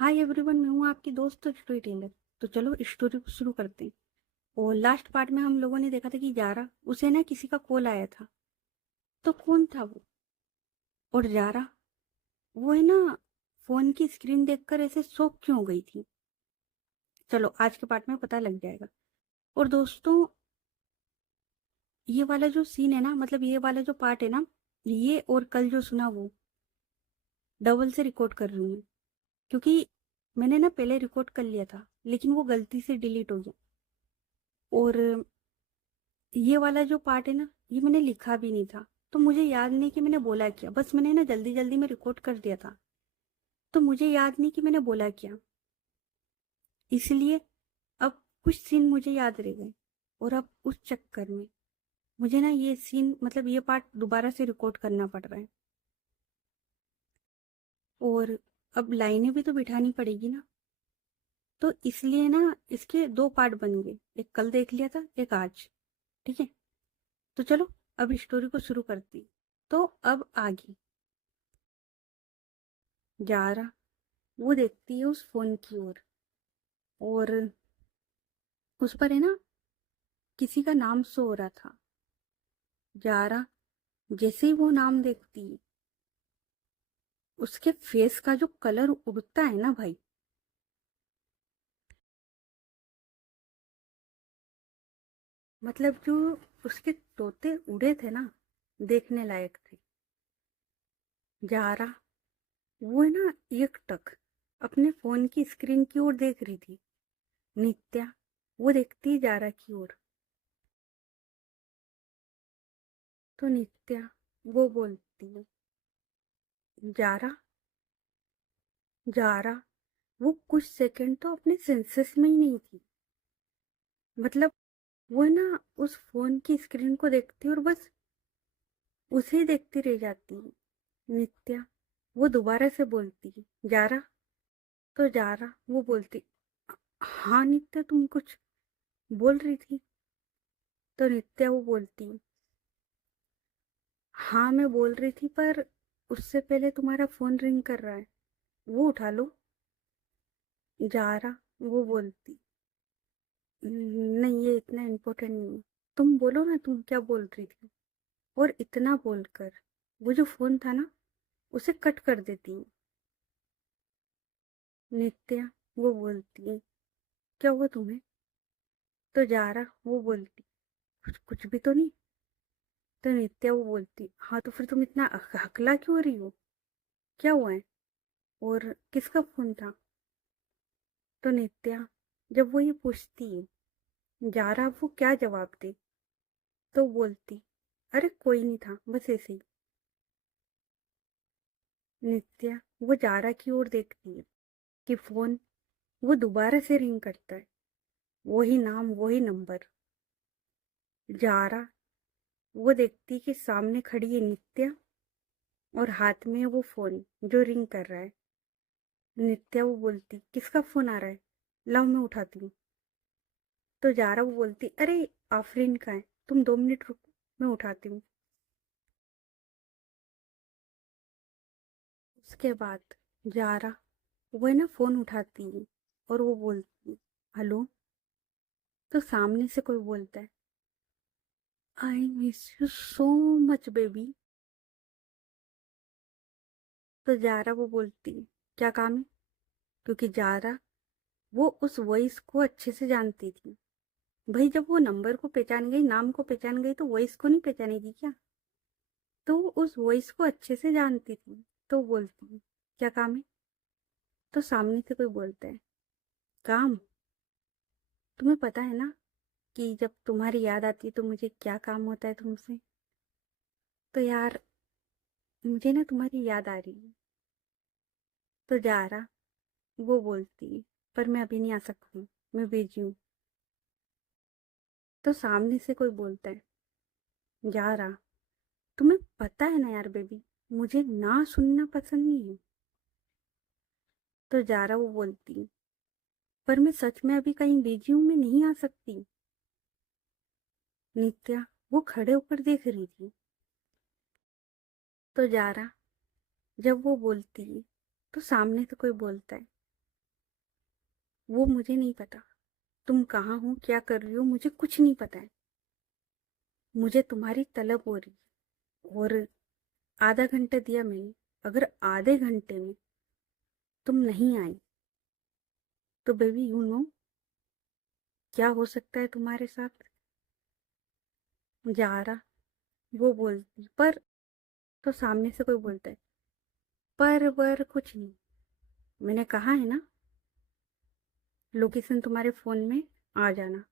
Hi everyone, मैं हूँ आपकी दोस्त स्टोरी टेलर। तो चलो स्टोरी को शुरू करते हैं। और लास्ट पार्ट में हम लोगों ने देखा था कि जारा उसे ना किसी का कॉल आया था। तो कौन था वो? और जारा वो है ना, फोन की स्क्रीन देखकर ऐसे शॉक क्यों हो गई थी? चलो आज के पार्ट में पता लग जाएगा। और दोस्तों, ये वाला जो सीन है ना, मतलब ये वाला जो पार्ट है ना, ये और कल जो सुना वो डबल से रिकॉर्ड कर रही हूँ मैं। क्योंकि मैंने ना पहले रिकॉर्ड कर लिया था, लेकिन वो गलती से डिलीट हो गया। और ये वाला जो पार्ट है ना, ये मैंने लिखा भी नहीं था। तो मुझे याद नहीं कि मैंने बोला क्या, बस मैंने ना जल्दी जल्दी में रिकॉर्ड कर दिया था। तो मुझे याद नहीं कि मैंने बोला क्या, इसलिए अब कुछ सीन मुझे याद रह गए। और अब उस चक्कर में मुझे ना ये सीन, मतलब ये पार्ट दोबारा से रिकॉर्ड करना पड़ रहा है। और अब लाइनें भी तो बिठानी पड़ेगी ना। तो इसलिए ना इसके दो पार्ट बन गए, एक कल देख लिया था, एक आज। ठीक है, तो चलो अब स्टोरी को शुरू करती। तो अब आगे जा रहा, वो देखती है उस फोन की ओर। और उस पर है ना किसी का नाम शो हो रहा था, जारा। जैसे ही वो नाम देखती है, उसके फेस का जो कलर उड़ता है ना भाई, मतलब जो उसके तोते उड़े थे ना, देखने लायक थे। जारा वो है ना एकटक अपने फोन की स्क्रीन की ओर देख रही थी। नित्या वो देखती है जारा की ओर। तो नित्या वो बोलती है, जारा, जारा। वो कुछ सेकंड तो अपने सेंसेस में ही नहीं थी। मतलब वो ना उस फोन की स्क्रीन को देखती और बस उसे ही देखती रह जाती है। नित्या वो दोबारा से बोलती है, जारा। तो जारा वो बोलती, हाँ नित्या, तुम कुछ बोल रही थी? तो नित्या वो बोलती, हाँ मैं बोल रही थी, पर उससे पहले तुम्हारा फोन रिंग कर रहा है, वो उठा लो। जारा वो बोलती, नहीं ये इतना इम्पोर्टेंट नहीं है, तुम बोलो ना तुम क्या बोल रही थी। और इतना बोलकर वो जो फोन था ना, उसे कट कर देती है। नित्या वो बोलती है, क्या हुआ तुम्हें? तो जारा वो बोलती, कुछ भी तो नहीं। तो नित्या वो बोलती, हाँ तो फिर तुम इतना हकला क्यों हो रही हो? क्या हुआ है? और किसका फोन था? तो नित्या जब वो ये पूछती है, जारा वो क्या जवाब दे? तो बोलती, अरे कोई नहीं था, बस ऐसे ही। नित्या वो जारा की ओर देखती है कि फोन वो दोबारा से रिंग करता है। वही नाम, वही नंबर। जारा वो देखती कि सामने खड़ी है नित्या, और हाथ में है वो फोन जो रिंग कर रहा है। नित्या वो बोलती, किसका फोन आ रहा है? लाओ मैं उठाती हूँ। तो जारा वो बोलती, अरे आफरीन का है, तुम 2 मिनट रुको, मैं उठाती हूँ। उसके बाद जारा वो है ना फोन उठाती है और वो बोलती, हेलो। तो सामने से कोई बोलता है, I miss you so much baby. तो जारा वो बोलती, क्या काम है? क्योंकि जारा वो उस वॉइस को अच्छे से जानती थी। भाई जब वो नंबर को पहचान गई, नाम को पहचान गई, तो वॉइस को नहीं पहचानेगी क्या? तो वो उस वॉइस को अच्छे से जानती थी। तो बोलती, क्या काम है? तो सामने से कोई बोलता है, काम? तुम्हें पता है ना कि जब तुम्हारी याद आती है तो मुझे क्या काम होता है तुमसे? तो यार मुझे ना तुम्हारी याद आ रही है। तो जारा वो बोलती, पर मैं अभी नहीं आ सकती, मैं बिजी हूँ। तो सामने से कोई बोलता है, जारा, तुम्हें पता है ना यार बेबी, मुझे ना सुनना पसंद नहीं है। तो जारा वो बोलती, पर मैं सच में अभी कहीं बिजी हूँ, मैं नहीं आ सकती। नित्या वो खड़े होकर देख रही थी। तो जारा जब वो बोलती है, तो सामने से कोई बोलता है, वो मुझे नहीं पता। तुम कहाँ हो, क्या कर रही हो, मुझे कुछ नहीं पता है। मुझे तुम्हारी तलब हो रही है और आधा घंटा दिया मैंने। अगर आधे घंटे में तुम नहीं आई तो बेबी यू नो क्या हो सकता है तुम्हारे साथ। जारा वो बोलती पर, तो सामने से कोई बोलता है पर वर कुछ नहीं। मैंने कहा है ना, लोकेशन तुम्हारे फोन में आ जाना।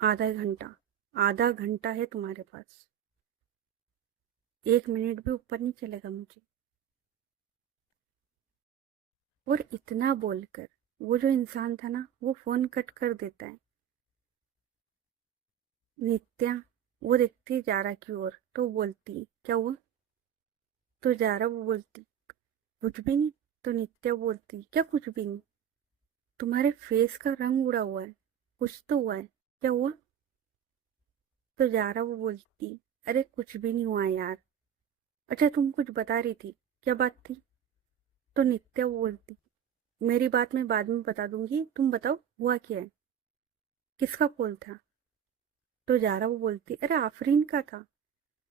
आधा घंटा, आधा घंटा है तुम्हारे पास। 1 मिनट भी ऊपर नहीं चलेगा मुझे। और इतना बोलकर वो जो इंसान था ना, वो फोन कट कर देता है। नित्या वो देखती है जारा की ओर, तो बोलती क्या हुआ। तो जारा वो बोलती कुछ भी नहीं। तो नित्या बोलती क्या कुछ भी नहीं, तुम्हारे फेस का रंग उड़ा हुआ है, कुछ तो हुआ है, क्या हुआ। तो जारा वो बोलती अरे कुछ भी नहीं हुआ यार। अच्छा तुम कुछ बता रही थी, क्या बात थी। तो नित्या वो बोलती मेरी बात मैं बाद में बता दूंगी, तुम बताओ हुआ क्या है, किसका कॉल था। तो जारा वो बोलती अरे आफरीन का था,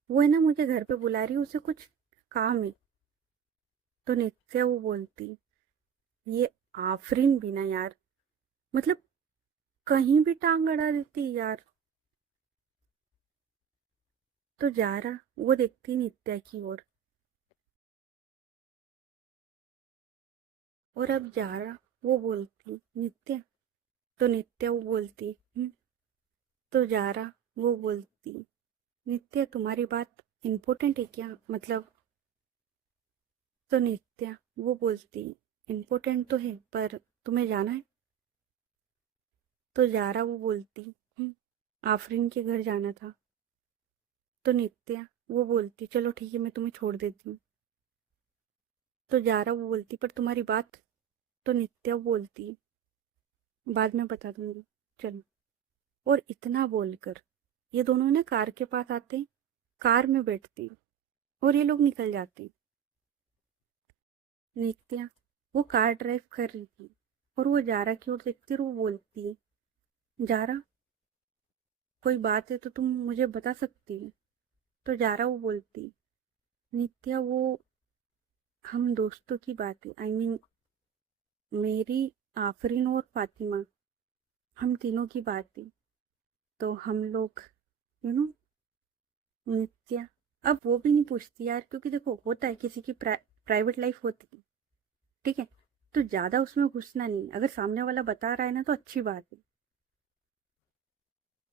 वो है ना मुझे घर पे बुला रही है, उसे कुछ काम है। तो नित्या वो बोलती ये आफरीन भी ना यार, मतलब कहीं भी टांग अड़ा देती यार। तो जारा वो देखती नित्या की ओर, और अब जारा वो बोलती नित्या। तो नित्या वो बोलती तो जारा वो बोलती नित्या तुम्हारी बात इम्पोर्टेंट है क्या, मतलब। तो नित्या वो बोलती इम्पोर्टेंट तो है पर तुम्हें जाना है। तो जारा वो बोलती आफरीन के घर जाना था। तो नित्या वो बोलती चलो ठीक है मैं तुम्हें छोड़ देती हूँ। तो जारा वो बोलती पर तुम्हारी बात। तो नित्या वो बोलती बाद में बता दूंगी, चलो। और इतना बोलकर ये दोनों ना कार के पास आते, कार में बैठती और ये लोग निकल जाते। नित्या वो कार ड्राइव कर रही थी और वो जारा की ओर देखती और वो बोलती है जारा कोई बात है तो तुम मुझे बता सकती है। तो जारा वो बोलती नित्या वो हम दोस्तों की बात है, आई मीन मेरी, आफरीन और फातिमा, हम तीनों की बात है। तो हम लोग यू नो नित्या अब वो भी नहीं पूछती यार, क्योंकि देखो होता है किसी की प्राइवेट लाइफ होती है, ठीक है। तो ज्यादा उसमें घुसना नहीं, अगर सामने वाला बता रहा है ना तो अच्छी बात है।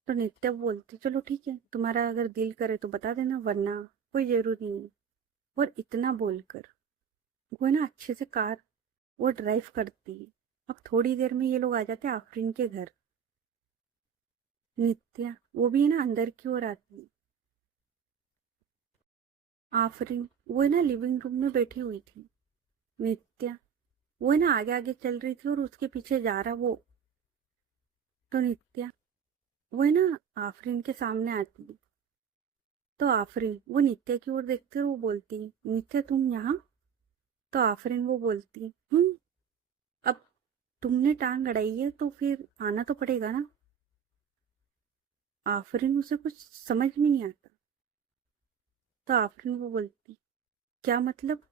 तो नित्या बोलती चलो ठीक है तुम्हारा अगर दिल करे तो बता देना, वरना कोई जरूरी नहीं। और इतना बोलकर वो है ना अच्छे से कार वो ड्राइव करती है। अब थोड़ी देर में ये लोग आ जाते हैं आफरीन के घर। नित्या वो भी है ना अंदर की ओर आती है। आफरीन वो है ना लिविंग रूम में बैठी हुई थी। नित्या वो है ना आगे आगे चल रही थी और उसके पीछे जा रहा वो। तो नित्या वो है ना आफरीन के सामने आती है। तो आफरीन वो नित्या की ओर देखते हुए वो बोलती नित्या तुम यहाँ। तो आफरीन वो बोलती अब तुमने टांग अड़ाई है तो फिर आना तो पड़ेगा ना। आफरीन उसे कुछ समझ में नहीं आता। तो आफरीन वो बोलती क्या मतलब।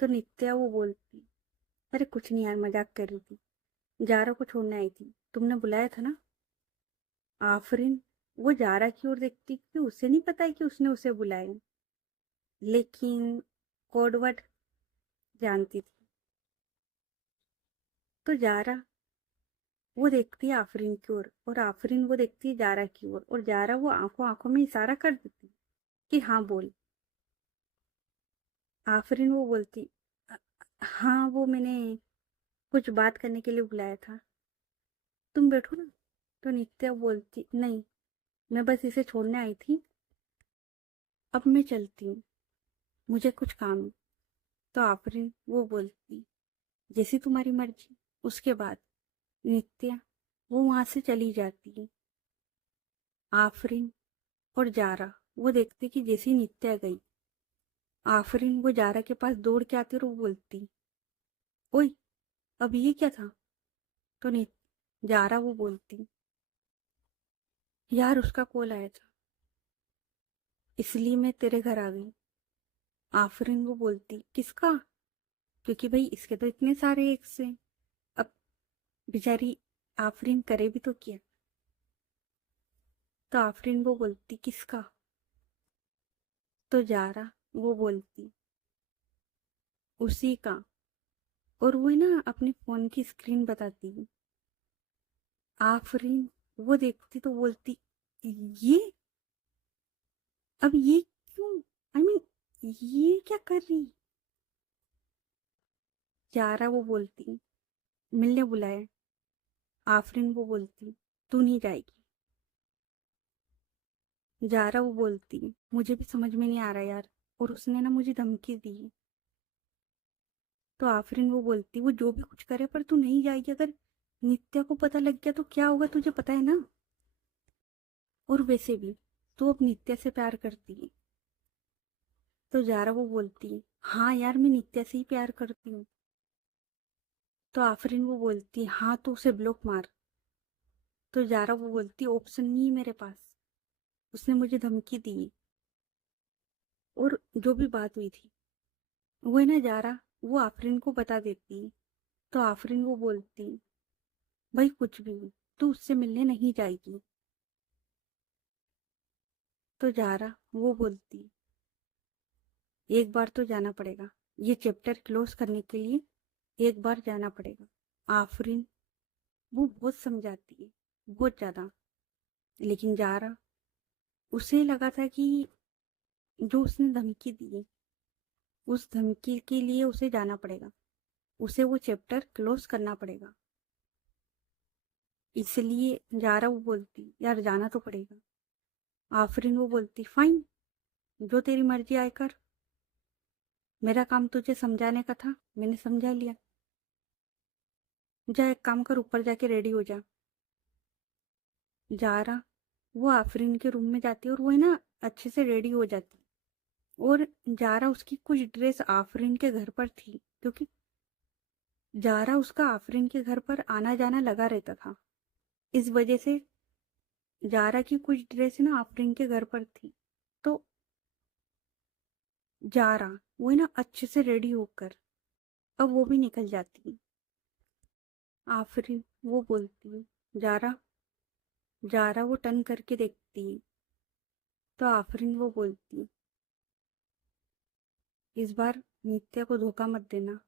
तो नित्या वो बोलती अरे कुछ नहीं यार मजाक कर रही थी, जारा को छोड़ने आई थी, तुमने बुलाया था ना। आफरीन वो जारा की ओर देखती कि उसे नहीं पता है कि उसने उसे बुलाया, लेकिन कोडवर्ड जानती थी। तो जारा वो देखती है आफरीन की ओर और आफरीन वो देखती है जारा की ओर, और जारा वो आंखों आंखों में इशारा कर देती कि हाँ बोल। आफरीन वो बोलती "अ- हाँ वो मैंने कुछ बात करने के लिए बुलाया था, तुम बैठो ना। तो नित्या बोलती नहीं, मैं बस इसे छोड़ने आई थी, अब मैं चलती हूँ, मुझे कुछ काम है। तो आफरीन वो बोलती जैसी तुम्हारी मर्जी। उसके बाद नित्या वो वहां से चली जाती है। आफरीन और जारा वो देखते कि जैसी नित्या गई, आफरीन वो जारा के पास दौड़ के आती और वो बोलती ओए अब ये क्या था। तो नहीं, जारा वो बोलती, यार उसका कॉल आया था इसलिए मैं तेरे घर आ गई। आफरीन वो बोलती, किसका? क्योंकि भाई इसके तो इतने सारे एक्स हैं। अब बेचारी आफरीन करे भी तो क्या। तो आफरीन वो बोलती, किसका? तो जारा वो बोलती, उसी का। और वो है ना अपने फोन की स्क्रीन बताती है। आफरीन वो देखती तो बोलती, ये, अब ये क्यों, आई मीन ये क्या कर रही? जारा वो बोलती, मिलने बुलाया। आफरीन वो बोलती, तू नहीं जाएगी। जारा वो बोलती, मुझे भी समझ में नहीं आ रहा यार, और उसने ना मुझे धमकी दी है। तो आफरीन वो बोलती, वो जो भी कुछ करे पर तू नहीं जाएगी। अगर नित्या को पता लग गया तो क्या होगा, तुझे पता है ना। और वैसे भी तू अब नित्या से प्यार करती है। तो जारा वो बोलती, हाँ यार मैं नित्या से ही प्यार करती हूँ। तो आफरीन वो बोलती, हाँ तो उसे ब्लॉक मार। तो जारा वो बोलती, ऑप्शन नहीं है मेरे पास, उसने मुझे धमकी दी है। और जो भी बात हुई थी वो है ना जारा वो आफरीन को बता देती। तो आफरीन वो बोलती, भाई कुछ भी हो तू उससे मिलने नहीं जाएगी। तो जारा वो बोलती, एक बार तो जाना पड़ेगा, ये चैप्टर क्लोज करने के लिए एक बार जाना पड़ेगा। आफरीन वो बहुत समझाती है, बहुत ज्यादा। लेकिन जारा, उसे लगा था कि जो उसने धमकी दी, उस धमकी के लिए उसे जाना पड़ेगा, उसे वो चैप्टर क्लोज करना पड़ेगा। इसलिए जारा वो बोलती, यार जाना तो पड़ेगा। आफरीन वो बोलती, फाइन, जो तेरी मर्जी आए कर। मेरा काम तुझे समझाने का था, मैंने समझा लिया। जा एक काम कर, ऊपर जाके रेडी हो जा। जारा वो आफरीन के रूम में जाती है और वो है ना अच्छे से रेडी हो जाती है। और जारा उसकी कुछ ड्रेस आफरीन के घर पर थी, क्योंकि जारा उसका आफरीन के घर पर आना जाना लगा रहता था। इस वजह से जारा की कुछ ड्रेस ना आफरीन के घर पर थी। तो जारा वो है ना अच्छे से रेडी होकर अब वो भी निकल जाती है। आफरीन वो बोलती है, जारा। जारा वो टर्न करके देखती है। तो आफरीन वो बोलती, इस बार नित्या को धोखा मत देना,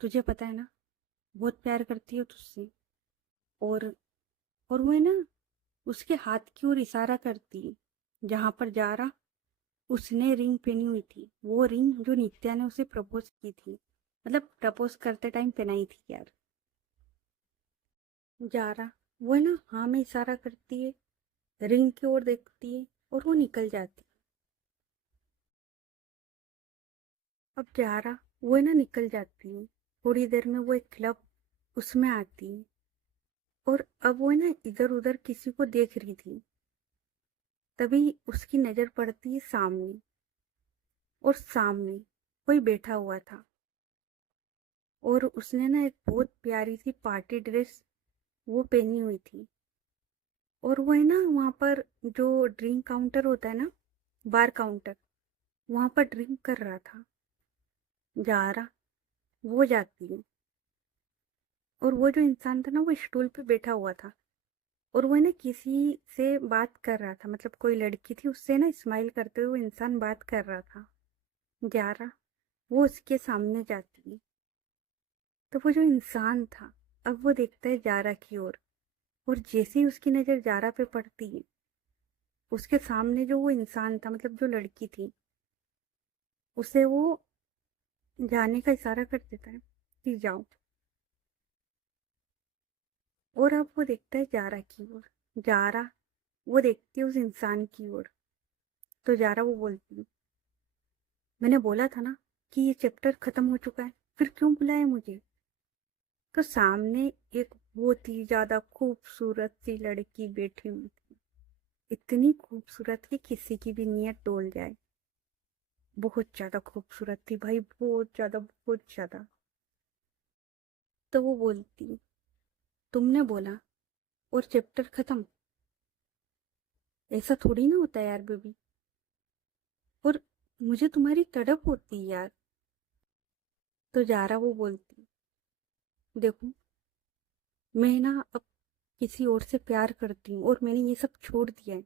तुझे पता है ना बहुत प्यार करती है तुझसे। और और वो है ना उसके हाथ की ओर इशारा करती है जहां पर जारा उसने रिंग पहनी हुई थी, वो रिंग जो नित्या ने उसे प्रपोज की थी, मतलब प्रपोज करते टाइम पहनाई थी यार। जारा वो है ना हाँ में इशारा करती है, रिंग की ओर देखती है और वो निकल जाती। अब जारा वो है ना निकल जाती है। थोड़ी देर में वो एक क्लब उसमें आती है। और अब वो है ना इधर उधर किसी को देख रही थी, तभी उसकी नजर पड़ती है सामने। और सामने कोई बैठा हुआ था और उसने ना एक बहुत प्यारी सी पार्टी ड्रेस वो पहनी हुई थी। और वो है ना वहाँ पर जो ड्रिंक काउंटर होता है ना, बार काउंटर, वहाँ पर ड्रिंक कर रहा था। जारा वो जाती है और वो जो इंसान था ना वो स्टूल पे बैठा हुआ था। और वो है ना किसी से बात कर रहा था, मतलब कोई लड़की थी उससे ना स्माइल करते हुए वो इंसान बात कर रहा था। जारा वो उसके सामने जाती है। तो वो जो इंसान था अब वो देखता है जारा की ओर। और जैसे ही उसकी नज़र जारा पे पड़ती है, उसके सामने जो वो इंसान था, मतलब जो लड़की थी, उसे वो जाने का इशारा कर देता है कि जाओ। और अब वो देखता है जारा की ओर। जारा वो देखती है उस इंसान की ओर। तो जारा वो बोलती है, मैंने बोला था ना कि ये चैप्टर खत्म हो चुका है, फिर क्यों बुलाया मुझे? तो सामने एक बहुत ही ज्यादा खूबसूरत सी लड़की बैठी हुई थी। इतनी खूबसूरत कि किसी की भी नीयत डोल जाए। बहुत ज्यादा खूबसूरत थी भाई, बहुत ज्यादा बहुत ज्यादा। तो वो बोलती, तुमने बोला और चैप्टर खत्म। ऐसा थोड़ी ना होता है यार बेबी। और मुझे तुम्हारी तड़प होती है यार। तो जारा वो बोलती, देखो मैं ना अब किसी और से प्यार करती हूँ और मैंने ये सब छोड़ दिया है।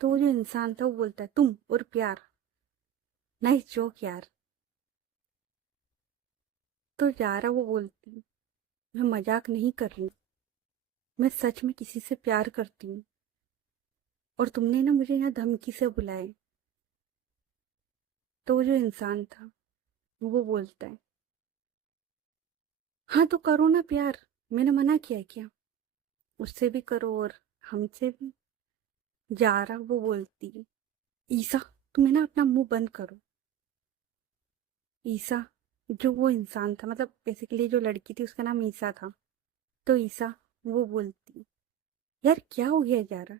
तो वो जो इंसान था वो बोलता है, तुम और प्यार, नाइस जोक यार। तो जारा वो बोलती, मैं मजाक नहीं कर रही हूँ, मैं सच में किसी से प्यार करती हूँ और तुमने ना मुझे यहाँ धमकी से बुलाए। तो वो जो इंसान था वो बोलता है, हाँ तो करो ना प्यार, मैंने मना किया क्या? उससे भी करो और हमसे भी। जारा वो बोलती है, ईसा तुम्हें ना अपना मुंह बंद करो। ईसा, जो वो इंसान था, मतलब बेसिकली जो लड़की थी उसका नाम ईसा था। तो ईसा वो बोलती, यार क्या हो गया जारा,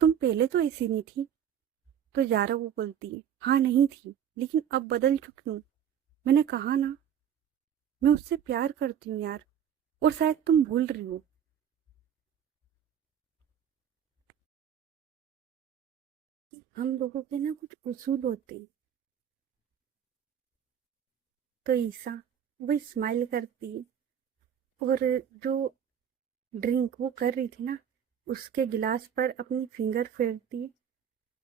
तुम पहले तो ऐसी नहीं थी। तो जारा वो बोलती है, हाँ नहीं थी लेकिन अब बदल चुकी हूँ। मैंने कहा ना, मैं उससे प्यार करती हूँ यार, और शायद तुम भूल रही हो। हम लोगों के ना कुछ उसूल होते हैं। तो ईसा वो स्माइल करती है और जो ड्रिंक वो कर रही थी ना उसके गिलास पर अपनी फिंगर फेरती है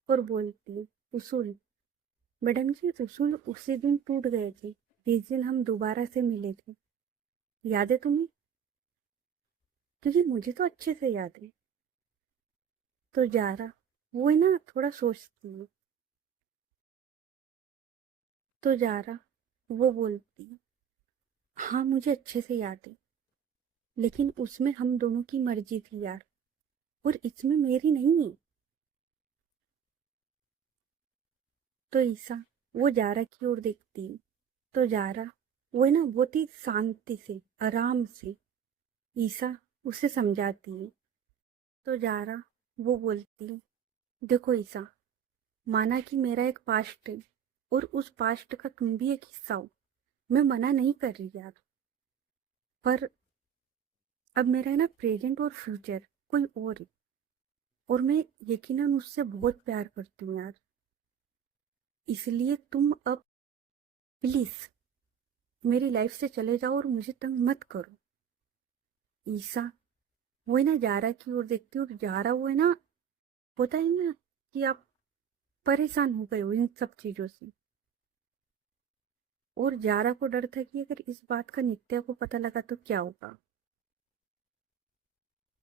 और बोलती है, उसूल, मैडम जी उसूल उसी दिन टूट गए थे जिस दिन हम दोबारा से मिले थे। याद है तुम्हें? क्योंकि मुझे तो अच्छे से याद है। तो जारा वो है ना थोड़ा सोचती है। तो जारा वो बोलती है, हाँ मुझे अच्छे से याद है, लेकिन उसमें हम दोनों की मर्जी थी यार, और इसमें मेरी नहीं है। तो ईसा वो जारा की ओर देखती है। तो जारा वो है ना बहुत ही शांति से आराम से ईसा उसे समझाती है। तो जारा वो बोलती है, देखो ईसा, माना कि मेरा एक पास्ट है और उस पास्ट का तुम भी एक हिस्सा हो, मैं मना नहीं कर रही यार, पर अब मेरा है ना प्रेजेंट और फ्यूचर कोई और है, और मैं यकीनन उससे बहुत प्यार करती हूँ यार। इसलिए तुम अब प्लीज मेरी लाइफ से चले जाओ और मुझे तंग मत करो। ईसा वो है ना जारा की ओर देखती है और जारा वो है ना, होता है ना कि आप परेशान हो गए हो इन सब चीजों से, और जारा को डर था कि अगर इस बात का नित्या को पता लगा तो क्या होगा।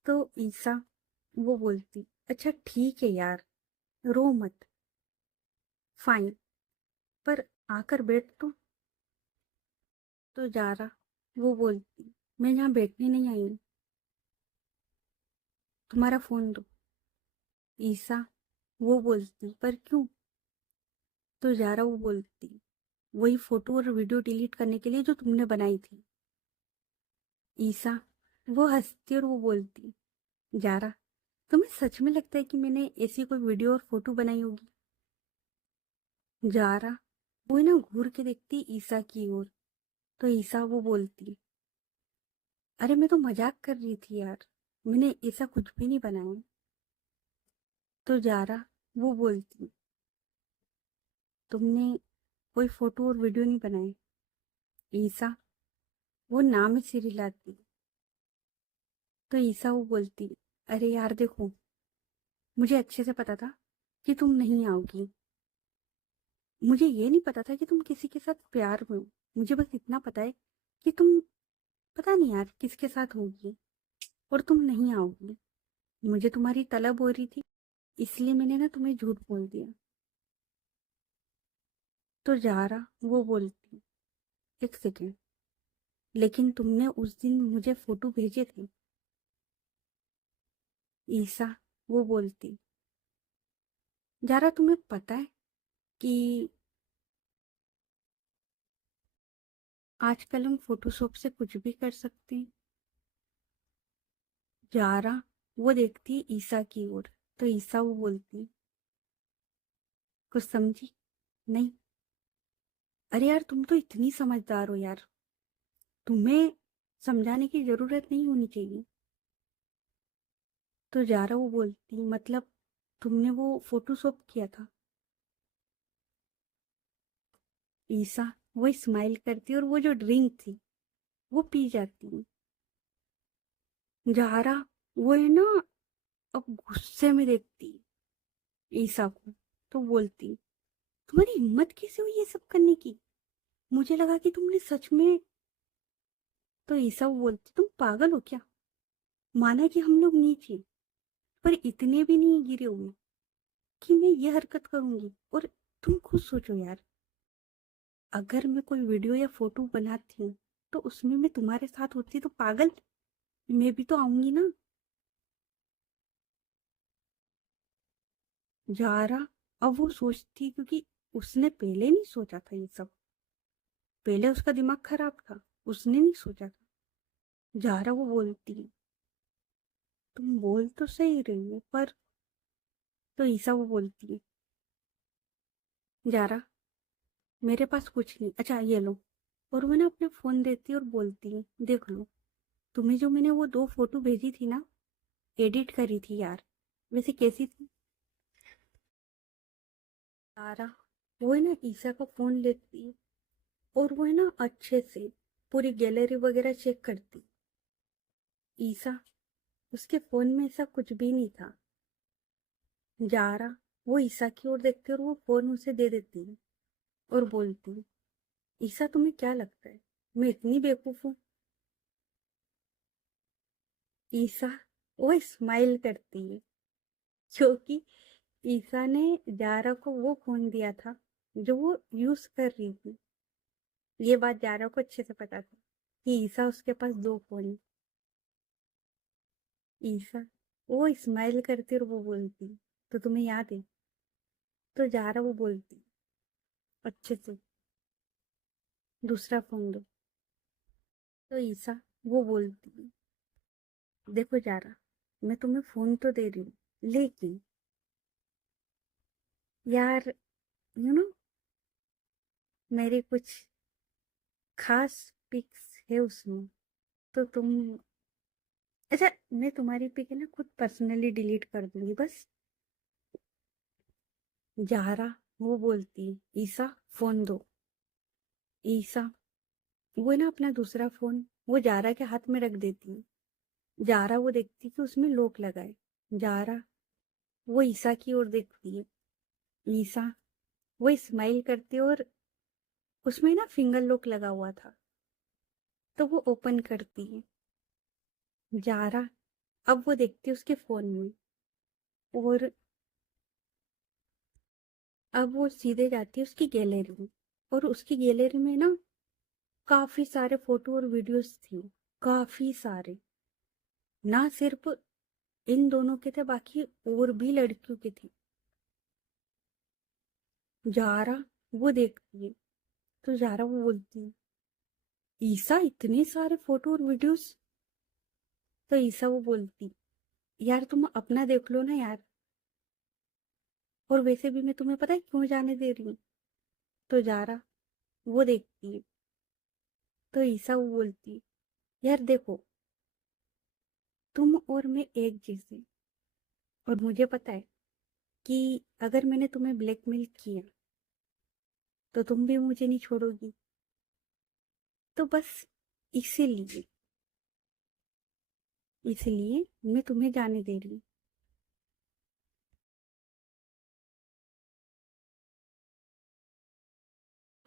तो ईसा वो बोलती, अच्छा ठीक है यार, रो मत, फाइन, पर आकर बैठ तो। तो जारा वो बोलती, मैं यहाँ बैठने नहीं आई हूँ, तुम्हारा फोन दो। ईसा वो बोलती, पर क्यों? तो जारा वो बोलती, वही फोटो और वीडियो डिलीट करने के लिए जो तुमने बनाई थी। ईसा वो हंसती और वो बोलती, जारा तुम्हें सच में लगता है कि मैंने ऐसी कोई वीडियो और फोटो बनाई होगी? जारा वो है ना घूर के देखती ईसा की ओर। तो ईसा वो बोलती, अरे मैं तो मजाक कर रही थी यार, मैंने ऐसा कुछ भी नहीं बनाया। तो जारा वो बोलती, तुमने कोई फोटो और वीडियो नहीं बनाए? ईसा वो नाम ही सिर हिलाती। तो ईसा वो बोलती, अरे यार देखो, मुझे अच्छे से पता था कि तुम नहीं आओगी। मुझे ये नहीं पता था कि तुम किसी के साथ प्यार में हो। मुझे बस इतना पता है कि तुम, पता नहीं यार किसके साथ होगी, और तुम नहीं आओगी। मुझे तुम्हारी तलब हो रही थी, इसलिए मैंने ना तुम्हें झूठ बोल दिया। तो जारा वो बोलती, एक सेकेंड, लेकिन तुमने उस दिन मुझे फोटो भेजे थे। ईसा वो बोलती, जारा तुम्हें पता है कि आजकल हम फोटोशॉप से कुछ भी कर सकते हैं? जारा वो देखती है ईसा की ओर। तो ईसा वो बोलती, कुछ समझी नहीं? अरे यार तुम तो इतनी समझदार हो यार, तुम्हें समझाने की जरूरत नहीं होनी चाहिए। तो जारा वो बोलती, मतलब तुमने वो फोटोशॉप किया था? ईसा वो स्माइल करती और वो जो ड्रिंक थी वो पी जाती। जारा वो है ना, अब गुस्से में देखती ईसा को, तो बोलती, तुम्हारी हिम्मत कैसे हुई ये सब करने की? मुझे लगा कि तुमने सच में। तो ईसा वो बोलती, तुम पागल हो क्या? माना कि हम लोग नीचे, पर इतने भी नहीं गिरे हुए कि मैं ये हरकत करूंगी। और तुम खुद सोचो यार, अगर मैं कोई वीडियो या फोटो बनाती हूँ तो उसमें मैं तुम्हारे साथ होती तो पागल मैं भी तो आऊंगी ना। जारा अब वो सोचती, क्योंकि उसने पहले नहीं सोचा था ये सब। पहले उसका दिमाग खराब था, उसने नहीं सोचा था। जारा वो बोलती, तुम बोल तो सही रही हो पर। तो ईसा वो बोलती है, जारा मेरे पास कुछ नहीं, अच्छा ये लो। और वो ना अपना फोन देती और बोलती है, देख लो, तुम्हें जो मैंने वो 2 फोटो भेजी थी ना, एडिट करी थी यार, वैसे कैसी थी? तारा वो है ना ईसा का फोन लेती है और वो है ना अच्छे से पूरी गैलरी वगैरह चेक करती। ईसा उसके फोन में ऐसा कुछ भी नहीं था। जारा वो ईसा की ओर देखती और वो फोन उसे दे देती है और बोलती, ईसा तुम्हें क्या लगता है मैं इतनी बेवकूफ हूँ? ईसा वो स्माइल करती है, क्योंकि ईसा ने जारा को वो फोन दिया था जो वो यूज कर रही थी। ये बात जारा को अच्छे से पता था कि ईसा उसके पास 2 फोन है। ईसा वो स्माइल करती और वो बोलती, तो तुम्हें याद है? तो जारा वो बोलती, अच्छे से दूसरा फोन दो। तो ईसा वो बोलती, देखो जारा, मैं तुम्हें फोन तो दे रही हूँ, लेकिन यार यू नो मेरे कुछ खास पिक्स है उसमें, तो तुम, अच्छा मैं तुम्हारी पिक है ना खुद पर्सनली डिलीट कर दूंगी बस। जारा वो बोलती, ईसा फोन दो। ईसा वो है ना अपना दूसरा फोन वो जारा के हाथ में रख देती है। जारा वो देखती कि उसमें लॉक लगा है। जारा वो ईसा की ओर देखती है। ईसा वो स्माइल करती है और उसमें ना फिंगर लॉक लगा हुआ था, तो वो ओपन करती है। जारा अब वो देखती है उसके फोन में, और अब वो सीधे जाती है उसकी गैलरी में। और उसकी गैलरी में ना काफी सारे फोटो और वीडियोस थी, काफी सारे। ना सिर्फ इन दोनों के थे, बाकी और भी लड़कियों के थे। जारा वो देखती है, तो जारा वो बोलती है, ईसा इतने सारे फोटो और वीडियोस? तो ईसा वो बोलती, यार तुम अपना देख लो ना यार, और वैसे भी मैं तुम्हें पता है क्यों जाने दे रही हूँ? तो जारा वो देखती है, तो ईसा वो बोलती, यार देखो, तुम और मैं एक जैसे, और मुझे पता है कि अगर मैंने तुम्हें ब्लैकमेल किया तो तुम भी मुझे नहीं छोड़ोगी। तो बस इसीलिए इसलिए मैं तुम्हें जाने दे रही हूँ।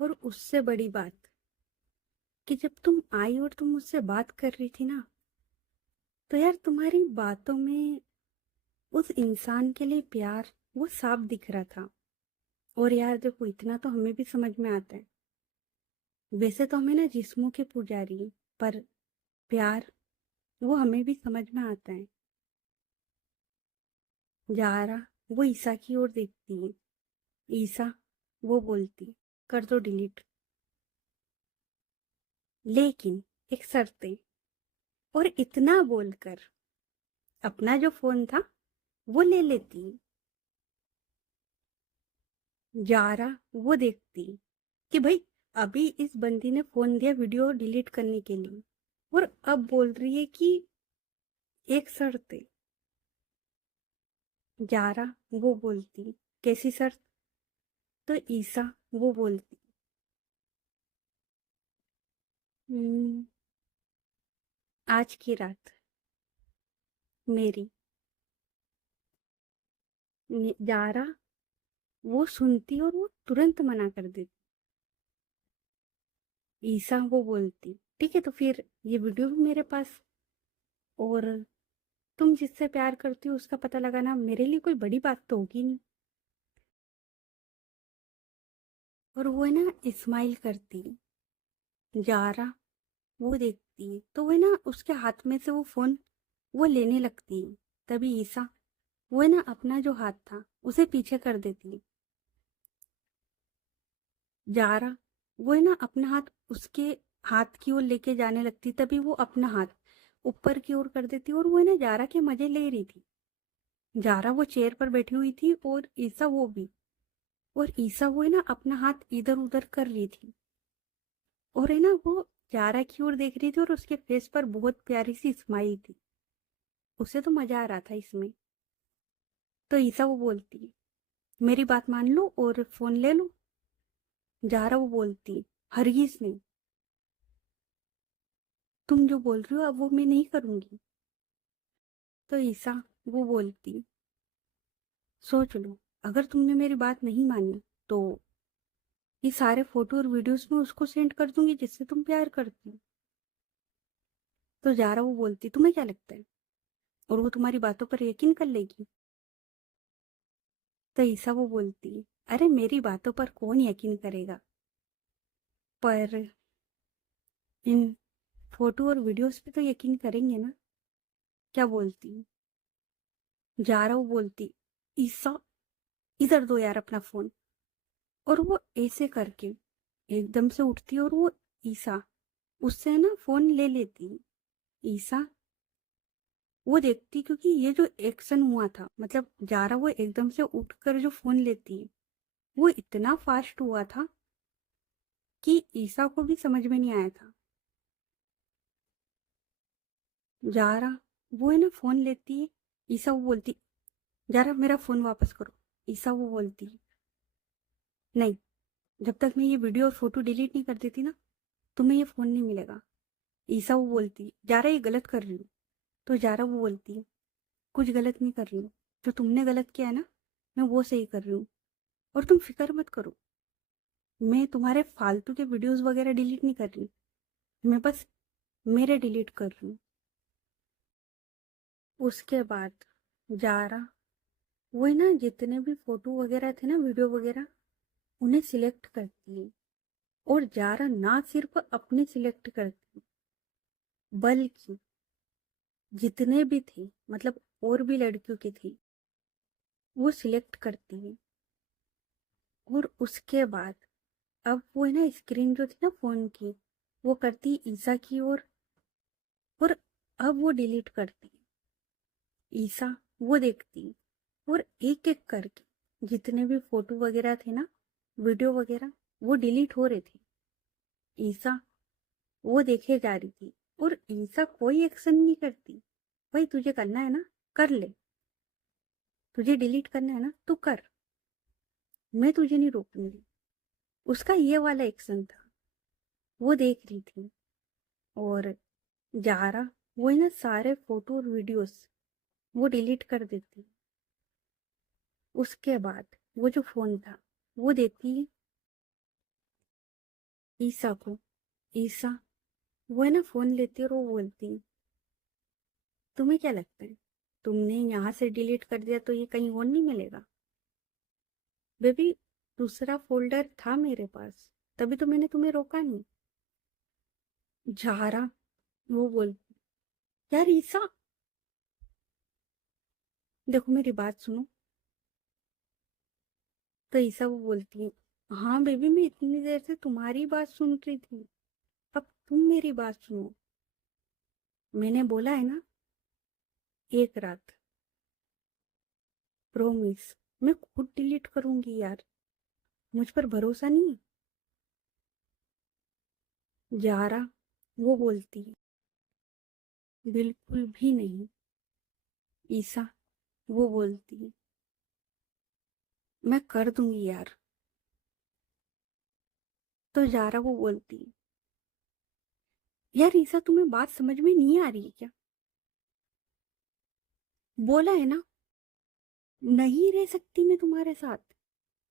और उससे बड़ी बात कि जब तुम आई और तुम मुझसे बात कर रही थी ना, तो यार तुम्हारी बातों में उस इंसान के लिए प्यार वो साफ दिख रहा था। और यार देखो, इतना तो हमें भी समझ में आता है, वैसे तो हमें ना जिस्मों के पुजारी हैं, पर प्यार वो हमें भी समझ में आता है। जारा वो ईसा की ओर देखती है। ईसा वो बोलती, कर दो डिलीट, लेकिन एक शर्त है। और इतना बोलकर अपना जो फोन था वो ले लेती। जारा वो देखती कि भाई अभी इस बंदी ने फोन दिया वीडियो डिलीट करने के लिए, और अब बोल रही है कि एक शर्त है। जारा वो बोलती कैसी शर्त? तो ईसा वो बोलती "हम्म, आज की रात मेरी। जारा वो सुनती और वो तुरंत मना कर देती। ईसा वो बोलती ठीक है तो फिर ये वीडियो भी मेरे पास, और तुम जिससे प्यार करती हो उसका पता लगाना मेरे लिए कोई बड़ी बात तो होगी नहीं। और वो है ना स्माइल करती। जारा वो देखती है तो वो है ना उसके हाथ में से वो फोन वो लेने लगती है। तभी ईसा वो है ना अपना जो हाथ था उसे पीछे कर देती है। जारा वो है ना अपना हाथ उसके हाथ की ओर लेके जाने लगती, तभी वो अपना हाथ ऊपर की ओर कर देती और वो है ना जारा के मजे ले रही थी। जारा वो चेयर पर बैठी हुई थी और ईसा वो भी, और ईसा वो है ना अपना हाथ इधर उधर कर रही थी और है ना वो जारा की ओर देख रही थी और उसके फेस पर बहुत प्यारी सी स्माइल थी। उसे तो मजा आ रहा था इसमें। तो ईसा वो बोलती है मेरी बात मान लो और फोन ले लो। जारा वो बोलती हरगिज नहीं, तुम जो बोल रही हो अब वो मैं नहीं करूंगी। तो ईसा वो बोलती सोच लो, अगर तुमने मेरी बात नहीं मानी तो ये सारे फोटो और वीडियोस में उसको सेंड कर दूंगी जिससे तुम प्यार करती हो। तो जारा वो बोलती तुम्हें क्या लगता है और वो तुम्हारी बातों पर यकीन कर लेगी? तो ईसा वो बोलती अरे मेरी बातों पर कौन यकीन करेगा, पर इन फोटो और वीडियोस पे तो यकीन करेंगे ना। क्या बोलती? जारा वो बोलती ईसा इधर दो यार अपना फोन। और वो ऐसे करके एकदम से उठती और वो ईसा उससे है ना फोन ले लेती। ईसा वो देखती क्योंकि ये जो एक्शन हुआ था मतलब जारा वो एकदम से उठकर जो फोन लेती है वो इतना फास्ट हुआ था कि ईसा को भी समझ में नहीं आया था। जारा वो है ना फोन लेती है। ईसा वो बोलती जारा मेरा फोन वापस करो। ईसा वो बोलती नहीं, जब तक मैं ये वीडियो और फोटो डिलीट नहीं कर देती ना तुम्हें ये फोन नहीं मिलेगा। ईसा वो बोलती जारा ये गलत कर रही हूँ। तो जारा वो बोलती कुछ गलत नहीं कर रही हूँ, जो तुमने गलत किया है ना मैं वो सही कर रही हूँ। और तुम फिक्र मत करो, मैं तुम्हारे फालतू के वीडियोस वगैरह डिलीट नहीं कर रही, मैं बस मेरे डिलीट कर रही हूँ। उसके बाद जारा वो है ना जितने भी फोटो वगैरह थे ना वीडियो वगैरह उन्हें सिलेक्ट करती है। और जारा ना सिर्फ अपने सिलेक्ट करती बल्कि जितने भी थे मतलब और भी लड़कियों की थी वो सिलेक्ट करती है। और उसके बाद अब वो है ना स्क्रीन जो थी ना फोन की वो करती ईसा की ओर और अब वो डिलीट करती। ईसा वो देखती और एक एक करके जितने भी फोटो वगैरह थे ना वीडियो वगैरह वो डिलीट हो रहे थे। ईसा वो देखे जा रही थी और ईसा कोई एक्शन नहीं करती। भाई तुझे करना है ना कर ले, तुझे डिलीट करना है ना तू कर, मैं तुझे नहीं रोकूंगी। उसका ये वाला एक्शन था। वो देख रही थी और जारा वो है ना सारे फोटो और वीडियोस वो डिलीट कर देती। उसके बाद वो जो फोन था वो देती ईसा को। ईसा वो है ना फोन लेती और वो बोलती तुम्हें क्या लगता है तुमने यहाँ से डिलीट कर दिया तो ये कहीं और नहीं मिलेगा? बेबी दूसरा फोल्डर था मेरे पास, तभी तो मैंने तुम्हें रोका नहीं। जारा वो बोलती यार ईसा देखो मेरी बात सुनो। तो ईसा वो बोलती हाँ बेबी मैं इतनी देर से तुम्हारी बात सुन रही थी, अब तुम मेरी बात सुनो। मैंने बोला है ना एक रात, प्रोमिस मैं खुद डिलीट करूंगी यार, मुझ पर भरोसा नहीं? जारा वो बोलती बिल्कुल भी नहीं। ईसा वो बोलती है, मैं कर दूंगी यार। तो जारा वो बोलती है, यार ईसा तुम्हें बात समझ में नहीं आ रही है क्या? बोला है ना, नहीं रह सकती मैं तुम्हारे साथ।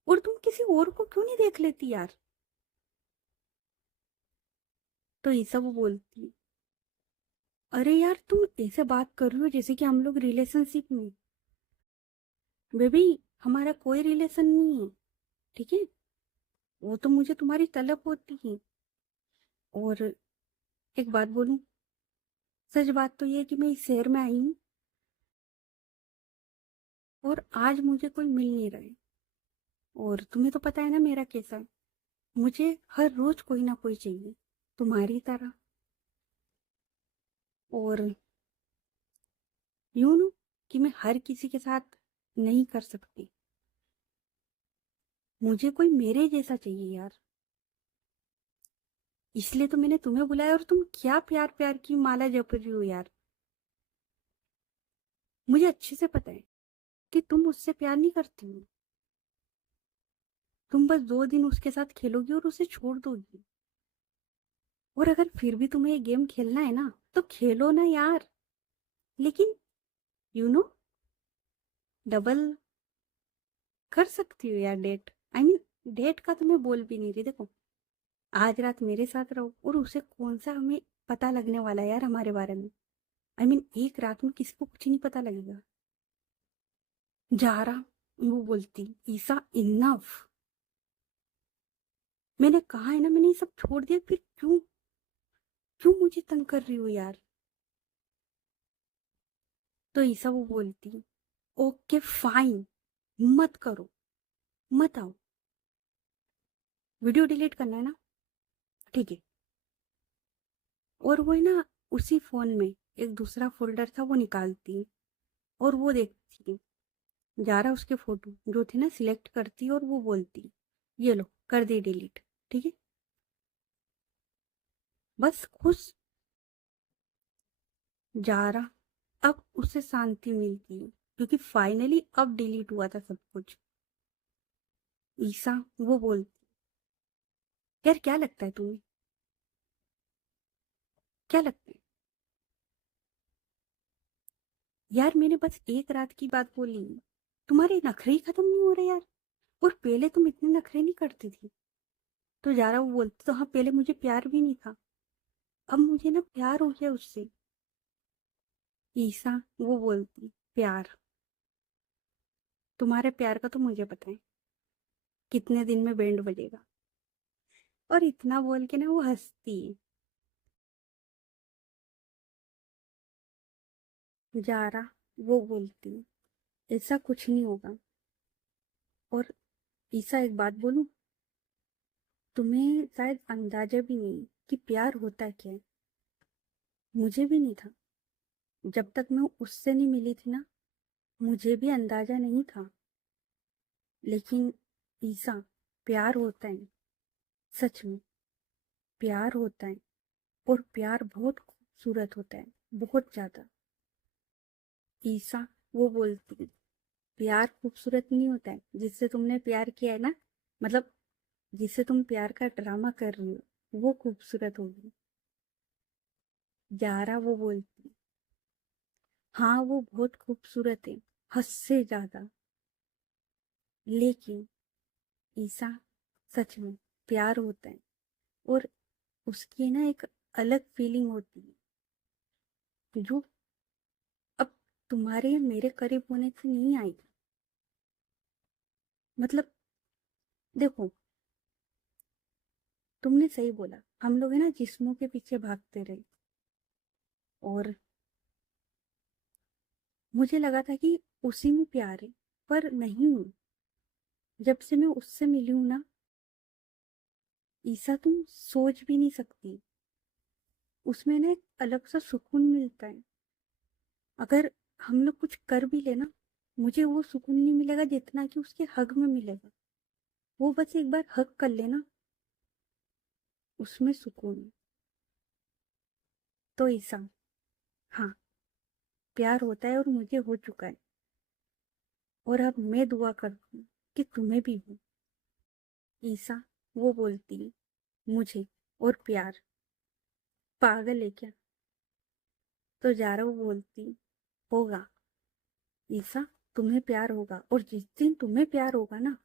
और तुम किसी और को क्यों नहीं देख लेती यार? तो ईसा वो बोलती है, अरे यार तुम ऐसे बात कर रही हो जैसे कि हम लोग रिलेशनशिप में। बेबी, हमारा कोई रिलेशन नहीं है, ठीक है? वो तो मुझे तुम्हारी तलब होती है। और एक बात बोलूं, सच बात तो ये है कि मैं इस शहर में आई हूँ और आज मुझे कोई मिल नहीं रहा है। और तुम्हें तो पता है ना मेरा कैसा है, मुझे हर रोज कोई ना कोई चाहिए, तुम्हारी तरह। और यूं नो कि मैं हर किसी के साथ नहीं कर सकती, मुझे कोई मेरे जैसा चाहिए यार। इसलिए तो मैंने तुम्हें बुलाया। और तुम क्या प्यार प्यार की माला जप रही हो यार? मुझे अच्छे से पता है कि तुम मुझसे प्यार नहीं करती हो। तुम बस 2 दिन उसके साथ खेलोगी और उसे छोड़ दोगी। और अगर फिर भी तुम्हें ये गेम खेलना है ना तो खेलो ना यार। लेकिन यू नो डबल कर सकती हो यार डेट। आई मीन डेट का तो मैं बोल भी नहीं रही। देखो, आज रात मेरे साथ रहो और उसे कौन सा हमें पता लगने वाला है यार हमारे बारे में। आई मीन एक रात में किसी को कुछ नहीं पता लगेगा। जारा वो बोलती, ईसा इनफ। मैंने कहा है ना, मैंने ये सब छोड़ दिया, फिर क्यों क्यों मुझे तंग कर रही हो यार? तो ईसा वो बोलती, ओके फाइन, मत करो, मत आओ। वीडियो डिलीट करना है ना, ठीक है। और वो है ना, उसी फोन में एक दूसरा फोल्डर था, वो निकालती है और वो देखती है। जारा उसके फोटो जो थे ना सिलेक्ट करती है और वो बोलती, ये लो कर दी डिलीट, ठीक है। बस खुश। जारा अब उसे शांति मिलती है क्योंकि फाइनली अब डिलीट हुआ था सब कुछ। ईसा वो बोलती, यार क्या लगता है तुम्हें, क्या लगता है? यार मैंने बस एक रात की बात बोली, तुम्हारे नखरे ही खत्म नहीं हो रहे यार। और पहले तुम इतने नखरे नहीं करती थी। तो जारा वो बोलती, तो हाँ पहले मुझे प्यार भी नहीं था, अब मुझे ना प्यार हो गया उससे। ईसा वो बोलती, प्यार, तुम्हारे प्यार का तो मुझे पता है कितने दिन में बैंड बजेगा। और इतना बोल के ना वो हंसती है। जारा वो बोलती, ऐसा कुछ नहीं होगा। और ईसा एक बात बोलूं, तुम्हें शायद अंदाजा भी नहीं कि प्यार होता क्या है। मुझे भी नहीं था, जब तक मैं उससे नहीं मिली थी ना, मुझे भी अंदाजा नहीं था। लेकिन ईसा, प्यार होता है, सच में प्यार होता है। और प्यार बहुत खूबसूरत होता है, बहुत ज्यादा। ईसा वो बोलती, प्यार खूबसूरत नहीं होता है जिससे तुमने प्यार किया है ना, मतलब जिससे तुम प्यार का ड्रामा कर रही हो वो खूबसूरत होगी। यारा वो बोलती, हाँ वो बहुत खूबसूरत है, हद से ज्यादा। लेकिन ईसा, सच में प्यार होता है। और उसकी ना एक अलग फीलिंग होती है जो अब तुम्हारे या मेरे करीब होने से नहीं आएगी। मतलब देखो, तुमने सही बोला, हम लोग है ना जिस्मों के पीछे भागते रहे। और मुझे लगा था कि उसी में प्यार है, पर नहीं। जब से मैं उससे मिली हूं ना ईसा, तुम सोच भी नहीं सकती, उसमें ना एक अलग सा सुकून मिलता है। अगर हम लोग कुछ कर भी लेना, मुझे वो सुकून नहीं मिलेगा जितना कि उसके हग में मिलेगा। वो बस एक बार हग कर लेना, उसमें सुकून है। तो ईसा, हाँ, प्यार होता है और मुझे हो चुका है। और अब मैं दुआ करती हूँ कि तुम्हें भी हो। ईसा वो बोलती, मुझे और प्यार पागल है क्या? तो जारा वो बोलती, होगा ईसा, तुम्हें प्यार होगा, और जिस दिन तुम्हें प्यार होगा ना,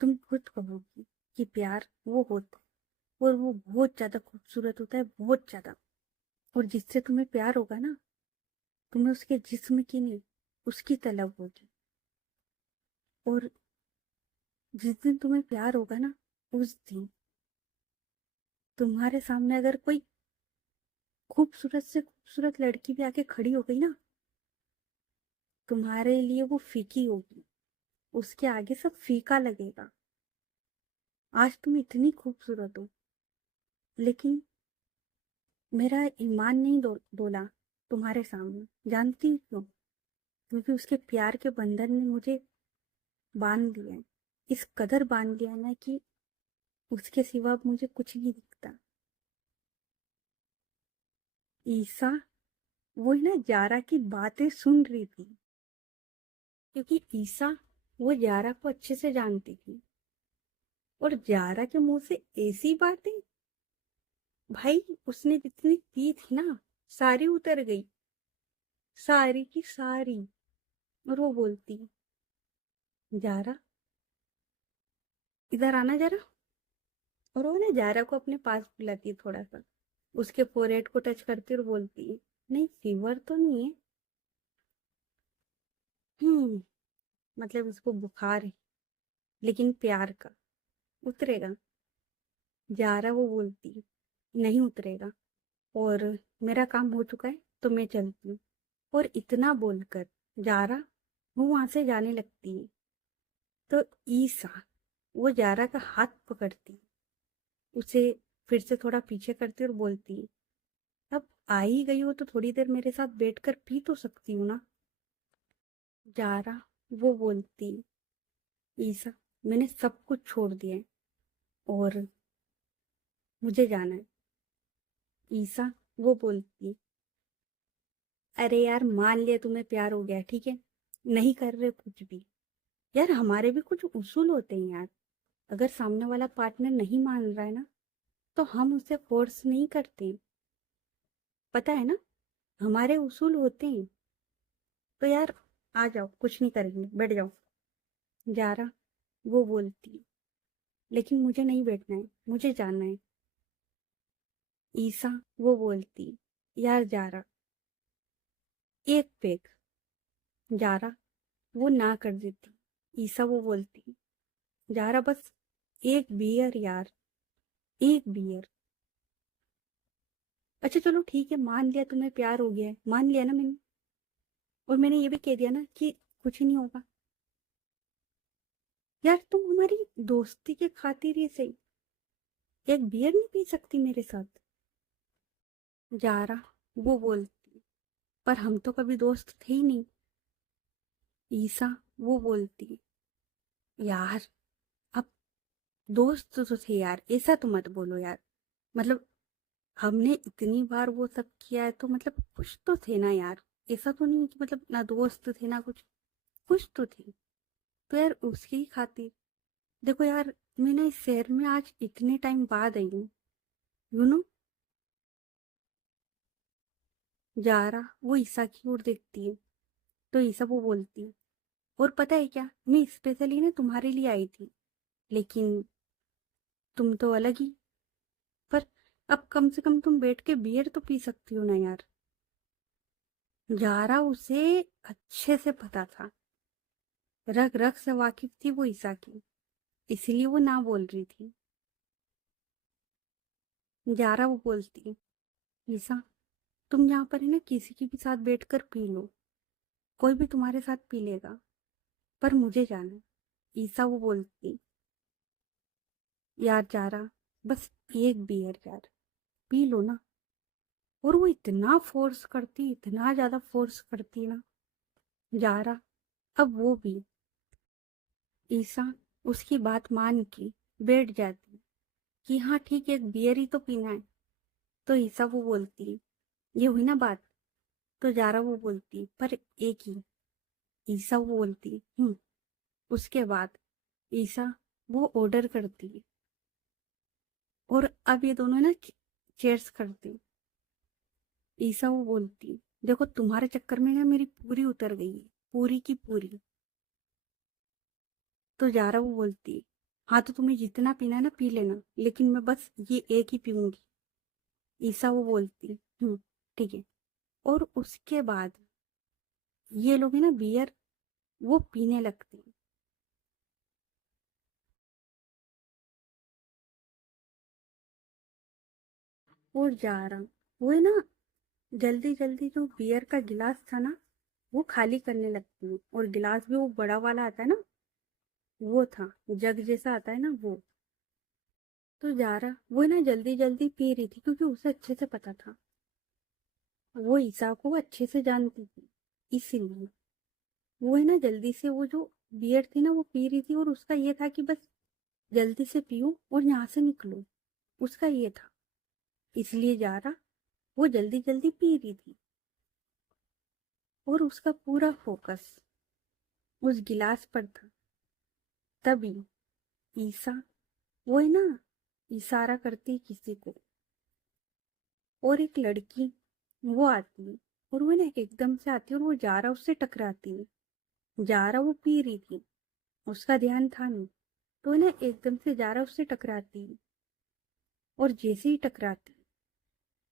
तुम खुद कहोगी कि प्यार वो होता है और वो बहुत ज्यादा खूबसूरत होता है, बहुत ज्यादा। और जिससे तुम्हें प्यार होगा ना, तुम्हें उसके जिस्म की नहीं, उसकी तलब होगी। और जिस दिन तुम्हें प्यार होगा ना, उस दिन तुम्हारे सामने अगर कोई खूबसूरत से खूबसूरत लड़की भी आके खड़ी हो गई ना, तुम्हारे लिए वो फीकी होगी, उसके आगे सब फीका लगेगा। आज तुम इतनी खूबसूरत हो, लेकिन मेरा ईमान नहीं डोला तुम्हारे सामने। जानती हो क्यों? क्योंकि उसके प्यार के बंधन ने मुझे बांध लिया है। इस कदर बांध लिया है ना कि उसके सिवा अब मुझे कुछ नहीं दिखता। ईसा वो ना जारा की बातें सुन रही थी, क्योंकि ईसा वो जारा को अच्छे से जानती थी। और जारा के मुंह से ऐसी बातें, भाई उसने जितनी पी थी ना, सारी उतर गई, सारी की सारी। और वो बोलती, जारा इधर आना जरा। और वो ना जारा को अपने पास बुलाती है थोड़ा सा, उसके फोरहेड को टच करती और बोलती है, नहीं फीवर तो नहीं है। हम्म, मतलब उसको बुखार है, लेकिन प्यार का उतरेगा। जारा वो बोलती है, नहीं उतरेगा, और मेरा काम हो चुका है तो मैं चलती हूँ। और इतना बोलकर जारा वो वहां से जाने लगती है। तो ईसा वो जारा का हाथ पकड़ती, उसे फिर से थोड़ा पीछे करती और बोलती, अब आ ही गई हो तो थोड़ी देर मेरे साथ बैठकर पी तो सकती हूँ ना। जारा वो बोलती, ईसा मैंने सब कुछ छोड़ दिया है और मुझे जाना है। ईसा वो बोलती, अरे यार मान लिया तुम्हें प्यार हो गया, ठीक है, नहीं कर रहे कुछ भी। यार हमारे भी कुछ उसूल होते हैं यार। अगर सामने वाला पार्टनर नहीं मान रहा है ना, तो हम उसे फोर्स नहीं करते। पता है ना, हमारे उसूल होते हैं। तो यार आ जाओ, कुछ नहीं करेंगे, बैठ जाओ। जारा वो बोलती, लेकिन मुझे नहीं बैठना है, मुझे जाना है। ईसा वो बोलती, यार जारा एक पेग। जारा वो ना कर देती। ईसा वो बोलती, जारा बस एक बियर यार, एक बियर। अच्छा चलो ठीक है, मान लिया तुम्हें प्यार हो गया है, मान लिया ना मैंने। और मैंने ये भी कह दिया ना कि कुछ नहीं होगा। यार तुम हमारी दोस्ती के खातिर ही सही एक बियर नहीं पी सकती मेरे साथ? जारा वो बोलती, पर हम तो कभी दोस्त थे ही नहीं। ईसा वो बोलती, यार अब दोस्त तो थे यार, ऐसा तो मत बोलो यार। मतलब हमने इतनी बार वो सब किया है, तो मतलब कुछ तो थे ना यार। ऐसा तो नहीं कि मतलब ना दोस्त थे ना कुछ, कुछ तो थे। तो यार उसकी ही खातिर देखो यार, मैं ना इस शहर में आज इतने टाइम बाद आई हूँ, यू नो। जारा वो ईसा की ओर देखती है। तो ईसा वो बोलती है, और पता है क्या, मैं स्पेशली ना तुम्हारे लिए आई थी, लेकिन तुम तो अलग ही। पर अब कम से कम तुम बैठ के बियर तो पी सकती हो ना यार। जारा उसे अच्छे से पता था, रग रग से वाकिफ थी वो ईसा की, इसलिए वो ना बोल रही थी। जारा वो बोलती, ईसा तुम यहाँ पर है ना, किसी के भी साथ बैठकर पी लो, कोई भी तुम्हारे साथ पी लेगा, पर मुझे जाना है। ईसा वो बोलती, यार जारा बस एक बियर यार, पी लो ना। और वो इतना फोर्स करती, इतना ज्यादा फोर्स करती ना, जारा अब वो भी। ईसा उसकी बात मान के बैठ जाती कि हाँ ठीक है, एक बियर ही तो पीना है। तो ईसा वो बोलती, ये हुई ना बात, तो जारा वो बोलती पर एक ही। ईसा वो बोलती उसके बाद ईसा वो ऑर्डर करती और अब ये दोनों ना चेयर्स करती। ईसा वो बोलती देखो तुम्हारे चक्कर में ना मेरी पूरी उतर गई है, पूरी की पूरी। तो जारा वो बोलती हाँ तो तुम्हें जितना पीना है ना पी लेना, लेकिन मैं बस ये एक ही पीऊंगी। ईसा वो बोलती ठीक है। और उसके बाद ये लोग है ना बियर वो पीने लगते हैं। और जारा वो है ना जल्दी जल्दी जो बियर का गिलास था ना वो खाली करने लगती है, और गिलास भी वो बड़ा वाला आता है ना, वो था जग जैसा आता है ना वो। तो जारा वो है ना जल्दी जल्दी पी रही थी क्योंकि उसे अच्छे से पता था, वो ईसा को अच्छे से जानती थी, इसीलिए वो है ना जल्दी से वो जो बियर थी ना वो पी रही थी, और उसका ये था कि बस जल्दी से पियो और यहाँ से निकलो, उसका ये था। इसलिए जारा वो जल्दी जल्दी पी रही थी, और उसका पूरा फोकस उस गिलास पर था। तभी ईसा वो है ना इशारा करती किसी को, और एक लड़की वो आती है, और वो ना एकदम से आती है और वो जारा उससे टकराती है। जारा वो पी रही थी, उसका ध्यान था नहीं, तो ना एकदम से जारा उससे टकराती है, और जैसे ही टकराती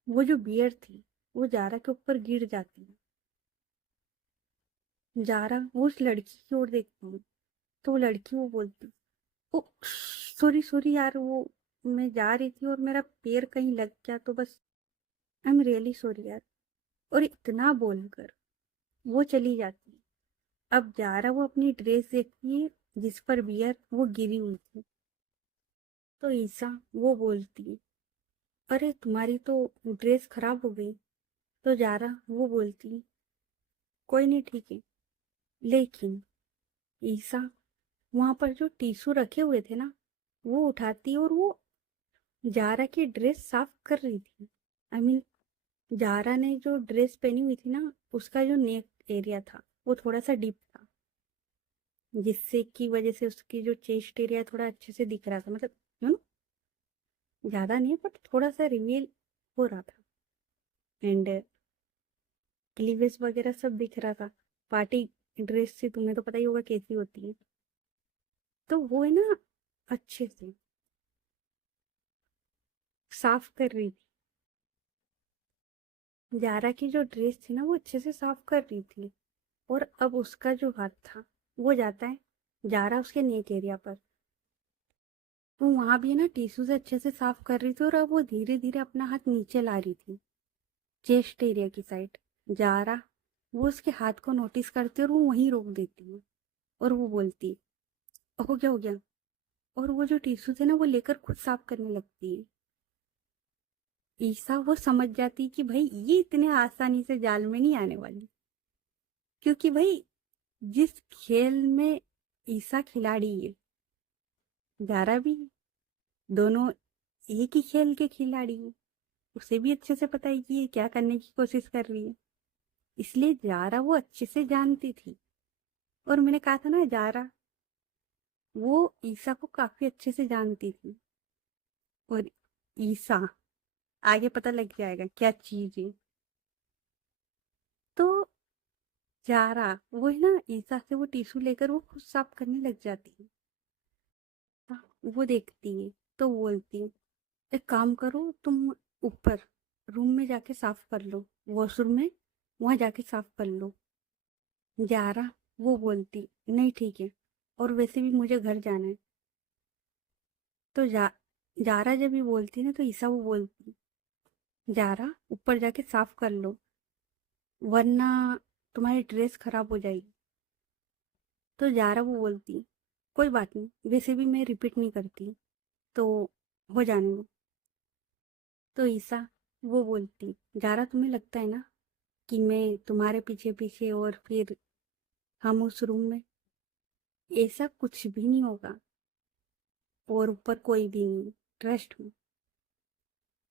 वो जो बियर थी वो जारा के ऊपर गिर जाती है। जारा वो उस लड़की की ओर देखती है, तो वो लड़की वो बोलती ओ सॉरी सॉरी यार, वो मैं जा रही थी और मेरा पैर कहीं लग गया तो बस आई एम रियली सॉरी यार। और इतना बोलकर वो चली जाती है। अब जारा वो अपनी ड्रेस देखती है जिस पर बियर वो गिरी हुई थी। तो ईसा वो बोलती है अरे तुम्हारी तो ड्रेस खराब हो गई। तो जारा वो बोलती है कोई नहीं ठीक है। लेकिन ईसा वहां पर जो टिश्यू रखे हुए थे ना वो उठाती और वो जारा की ड्रेस साफ कर रही थी। आई मीन जारा ने जो ड्रेस पहनी हुई थी ना उसका जो नेक एरिया था वो थोड़ा सा डीप था, जिससे की वजह से उसकी जो चेस्ट एरिया थोड़ा अच्छे से दिख रहा था, मतलब यू नो ज्यादा नहीं बट थोड़ा सा रिवील हो रहा था। एंड क्लीवेज वगैरह सब दिख रहा था। पार्टी ड्रेस से तुम्हें तो पता ही होगा कैसी होती है। तो वो है ना अच्छे से साफ कर रही थी, जारा की जो ड्रेस थी ना वो अच्छे से साफ कर रही थी। और अब उसका जो हाथ था वो जाता है जारा उसके नेक एरिया पर। वो वहां भी ना टिश्यू से अच्छे से साफ कर रही थी, और अब वो धीरे धीरे अपना हाथ नीचे ला रही थी चेस्ट एरिया की साइड। जारा वो उसके हाथ को नोटिस करती है और वो वहीं रोक देती है, और वो बोलती हो गया हो गया। और वो जो टिश्यू थे ना वो लेकर खुद साफ करने लगती है। ईसा वो समझ जाती कि भाई ये इतने आसानी से जाल में नहीं आने वाली, क्योंकि भाई जिस खेल में ईसा खिलाड़ी है जारा भी, दोनों एक ही खेल के खिलाड़ी हैं। उसे भी अच्छे से पता है कि ये क्या करने की कोशिश कर रही है, इसलिए जारा वो अच्छे से जानती थी। और मैंने कहा था ना जारा वो ईसा को काफी अच्छे से जानती थी। और ईसा आगे पता लग जाएगा क्या चीज है। तो जारा वो है ना ईसा से वो टिश्यू लेकर वो खुद साफ करने लग जाती है। वो देखती है तो बोलती है एक काम करो तुम ऊपर रूम में जाके साफ कर लो, वॉशरूम में वहां जाके साफ कर लो। जारा वो बोलती नहीं ठीक है, और वैसे भी मुझे घर जाना है। तो जारा जब भी बोलती ना तो ईसा वो बोलती जारा ऊपर जाके साफ कर लो वरना तुम्हारी ड्रेस खराब हो जाएगी। तो जारा वो बोलती कोई बात नहीं, वैसे भी मैं रिपीट नहीं करती, तो हो जाने दो। तो ईसा वो बोलती जारा तुम्हें लगता है ना कि मैं तुम्हारे पीछे पीछे और फिर हम उस रूम में, ऐसा कुछ भी नहीं होगा, और ऊपर कोई भी नहीं, ट्रस्ट में।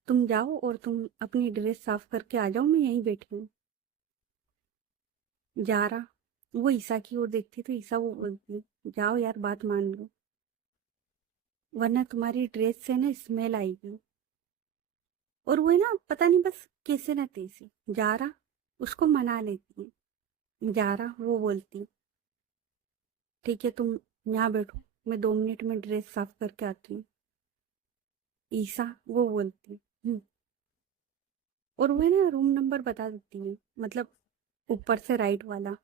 तुम जाओ और तुम अपनी ड्रेस साफ करके आ जाओ, मैं यहीं बैठी हूँ। जारा वो ईसा की ओर देखती तो ईसा वो बोलती, जाओ यार बात मान लो, वरना तुम्हारी ड्रेस से ना स्मेल आएगी। और वो है ना पता नहीं बस कैसे ना तैसे जारा उसको मना लेती है। जारा वो बोलती, ठीक है तुम यहाँ बैठो, मैं 2 मिनट में ड्रेस साफ करके आती हूँ। ईसा वो बोलती, और वो है ना रूम नंबर बता देती है, मतलब ऊपर से राइट वाला।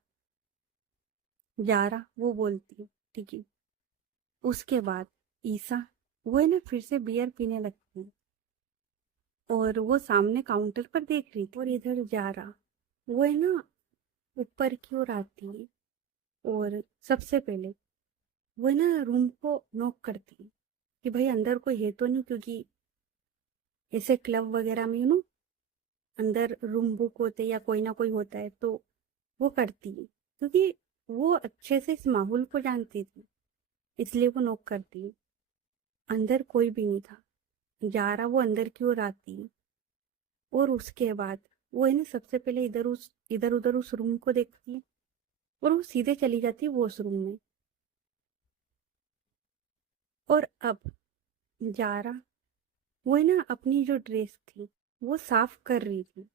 जारा वो बोलती है, ठीक है। उसके बाद ईसा वो है ना फिर से बियर पीने लगती है, और वो सामने काउंटर पर देख रही थी, और इधर जारा वो है ना ऊपर की ओर आती है, और सबसे पहले वो है ना रूम को नॉक करती है कि भाई अंदर कोई है तो नहीं, क्योंकि ऐसे क्लब वगैरह में अंदर रूम बुक होते या कोई ना कोई होता है, तो वो करती है क्योंकि वो अच्छे से इस माहौल को जानती थी, इसलिए वो नॉक करती है। अंदर कोई भी नहीं था। जारा वो अंदर की ओर आती है, और उसके बाद वो है ना सबसे पहले इधर उधर उस रूम को देखती है, और वो सीधे चली जाती है वॉशरूम में। और अब जारा वो है ना अपनी जो ड्रेस थी वो साफ कर रही थी।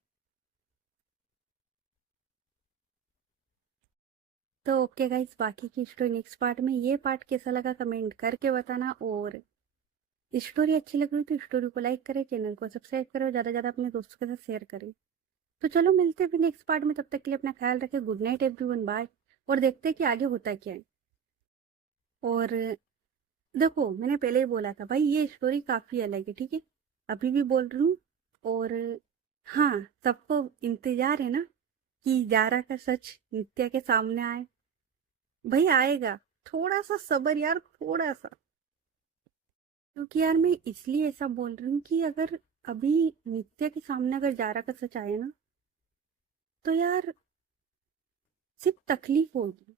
तो ओके गाइस, बाकी की स्टोरी नेक्स्ट पार्ट में। ये पार्ट कैसा लगा कमेंट करके बताना, और स्टोरी अच्छी लग रही तो स्टोरी को लाइक करें, चैनल को सब्सक्राइब करें, और ज़्यादा से ज़्यादा अपने दोस्तों के साथ शेयर करें। तो चलो मिलते हैं फिर नेक्स्ट पार्ट में, तब तक के लिए अपना ख्याल रखें। Good night everyone, bye. और देखते हैं कि आगे होता क्या है। और देखो मैंने पहले ही बोला था भाई ये स्टोरी काफ़ी अलग है, ठीक है, अभी भी बोल रही हूँ। और हाँ, सबको इंतजार है ना कि जारा का सच नित्या के सामने आए। भाई आएगा, थोड़ा सा सब्र यार, थोड़ा सा। क्योंकि यार मैं इसलिए ऐसा बोल रही हूँ कि अगर अभी नित्या के सामने अगर जारा का सच आए ना, तो यार सिर्फ तकलीफ होगी,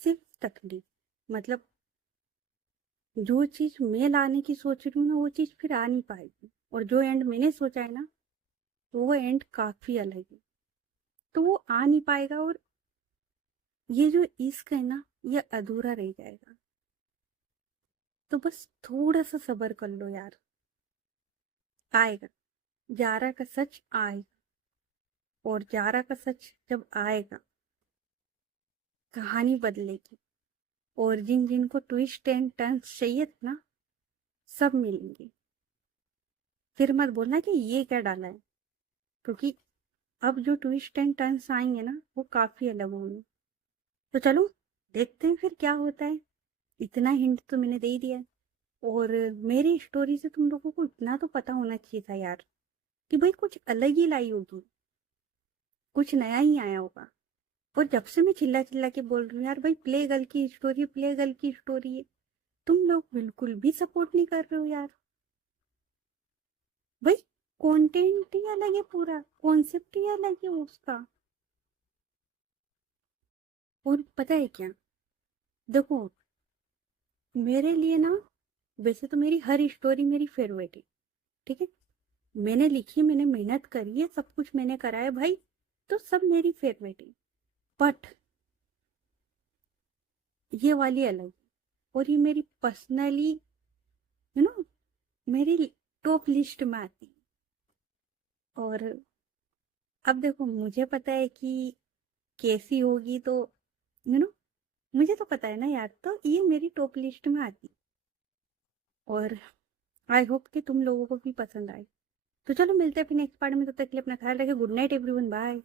सिर्फ तकलीफ। मतलब जो चीज मैं लाने की सोच रही हूँ ना, वो चीज फिर आ नहीं पाएगी, और जो एंड मैंने सोचा है ना, तो वो एंड काफी अलग है, तो वो आ नहीं पाएगा। और ये जो इश्क है ना, ये अधूरा रह जाएगा। तो बस थोड़ा सा सब्र कर लो यार, आएगा, जारा का सच आएगा। और जारा का सच जब आएगा, कहानी बदलेगी, और जिन जिनको ट्विस्ट एंड टर्न्स चाहिए था ना, सब मिलेंगे। फिर मत बोलना कि ये क्या डाला है, क्योंकि अब जो ट्विस्ट एंड टर्न्स आएंगे ना, वो काफी अलग होंगे। तो चलो देखते हैं फिर क्या होता है। इतना हिंट तो मैंने दे ही दिया है। और मेरी स्टोरी से तुम लोगों को इतना तो पता होना चाहिए था यार, कि भाई कुछ अलग ही लाई होगी, कुछ नया ही आया होगा। और जब से मैं चिल्ला चिल्ला के बोल रही हूँ यार, भाई प्ले गर्ल की स्टोरी, प्ले गर्ल की स्टोरी है, तुम लोग बिल्कुल भी सपोर्ट नहीं कर रहे हो यार। भाई कंटेंट ही अलग है, पूरा कॉन्सेप्ट ही अलग है उसका। और पता है क्या, देखो मेरे लिए ना, वैसे तो मेरी हर स्टोरी मेरी फेवरेट है, ठीक है, मैंने लिखी, मैंने मेहनत करी है, सब कुछ मैंने करा है भाई, तो सब मेरी फेवरेट है। बट ये वाली अलग है, और ये मेरी पर्सनली यू नो मेरी टॉप लिस्ट में आती है। और अब देखो मुझे पता है कि कैसी होगी, तो यू नो मुझे तो पता है ना यार, तो ये मेरी टॉप लिस्ट में आती है। और आई होप कि तुम लोगों को भी पसंद आए। तो चलो मिलते हैं फिर नेक्स्ट पार्ट में, तब तक के लिए अपना ख्याल रखें। Good night everyone, bye.